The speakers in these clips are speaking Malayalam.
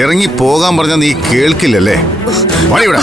ഇറങ്ങി പോകാൻ പറഞ്ഞ നീ കേൾക്കില്ലല്ലേ? വഴിവിടാ.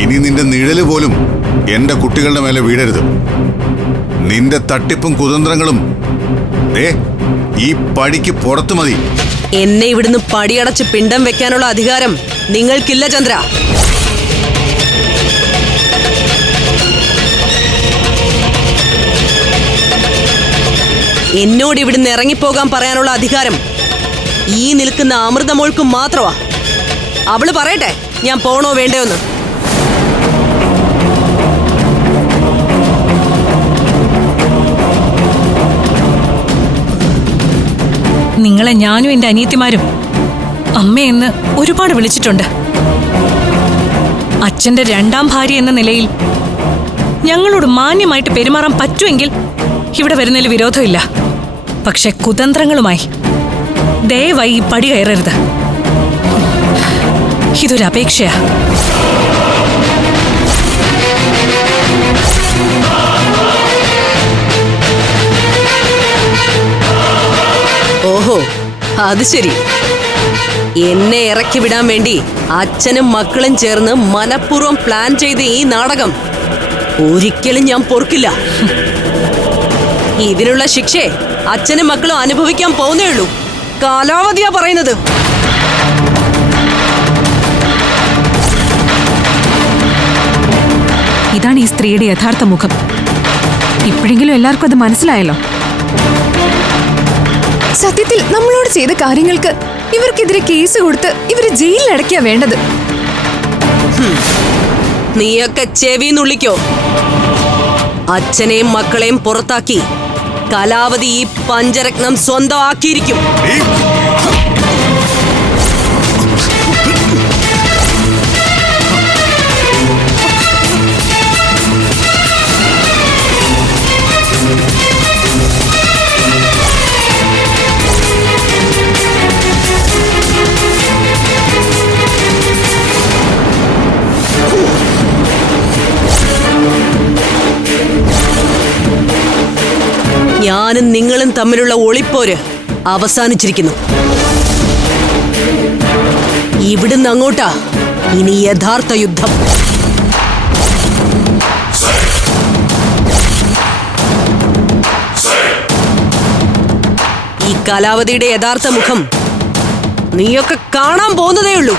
ഇനി നിന്റെ നിഴല് പോലും എന്റെ കുട്ടികളുടെ മേലെ വീഴരുത്. നിന്റെ തട്ടിപ്പും കുതന്ത്രങ്ങളും ഈ പടിക്ക് പുറത്തു മതി. എന്നെ ഇവിടുന്ന് പടിയടച്ച് പിണ്ടം വെക്കാനുള്ള അധികാരം നിങ്ങൾക്കില്ല ചന്ദ്ര. എന്നോട് ഇവിടുന്ന് ഇറങ്ങിപ്പോകാൻ പറയാനുള്ള അധികാരം ഈ നിൽക്കുന്ന അമൃതമോൾക്കും മാത്രമാ. അവള് പറയട്ടെ ഞാൻ പോണോ വേണ്ടയോന്ന്. നിങ്ങളെ ഞാനും എന്റെ അനിയത്തിമാരും അമ്മയെന്ന് ഒരുപാട് വിളിച്ചിട്ടുണ്ട്. അച്ഛന്റെ രണ്ടാം ഭാര്യ എന്ന നിലയിൽ ഞങ്ങളോട് മാന്യമായിട്ട് പെരുമാറാൻ പറ്റുമെങ്കിൽ ഇവിടെ വരുന്നതിൽ വിരോധമില്ല. പക്ഷെ കുതന്ത്രങ്ങളുമായി ദയവായി ഈ പടി കയറരുത്. ഇതൊരു അപേക്ഷയാ. ഓഹോ, അത് ശരി. എന്നെ ഇറക്കി വിടാൻ വേണ്ടി അച്ഛനും മക്കളും ചേർന്ന് മനഃപൂർവ്വം പ്ലാൻ ചെയ്ത ഈ നാടകം ഒരിക്കലും ഞാൻ പൊറുക്കില്ല. ഇതിനുള്ള ശിക്ഷയെ അച്ഛനും മക്കളും അനുഭവിക്കാൻ പോകുന്നേ ഉള്ളൂ. കാലാവധിയാ പറയുന്നത്. ഇതാണ് ഈ സ്ത്രീയുടെ യഥാർത്ഥ മുഖം. ഇപ്പോഴെങ്കിലും എല്ലാവർക്കും അത് മനസ്സിലായല്ലോ. സത്യത്തിൽ നമ്മളോട് ചെയ്ത കാര്യങ്ങൾക്ക് ഇവർക്കെതിരെ കേസ് കൊടുത്ത് ഇവര് ജയിലിലടയ്ക്കാ വേണ്ടത്. നീയൊക്കെ ചെവിന്നുള്ളിക്കോ. അച്ഛനെയും മക്കളെയും പുറത്താക്കി കലാവധി ഈ പഞ്ചരത്നം സ്വന്തമാക്കിയിരിക്കും. ഞാനും നിങ്ങളും തമ്മിലുള്ള ഒളിപ്പോര് അവസാനിച്ചിരിക്കുന്നു. ഇവിടുന്ന് അങ്ങോട്ടാ ഇനി യഥാർത്ഥ യുദ്ധം. ഈ കലാവധിയുടെ യഥാർത്ഥ മുഖം നീയൊക്കെ കാണാൻ പോകുന്നതേ ഉള്ളൂ.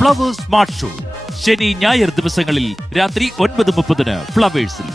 ഫ്ലവേഴ്സ് സ്മാർട്ട് ഷോ ശനി ഞായർ ദിവസങ്ങളിൽ രാത്രി 9:30 ഫ്ലവേഴ്സിൽ.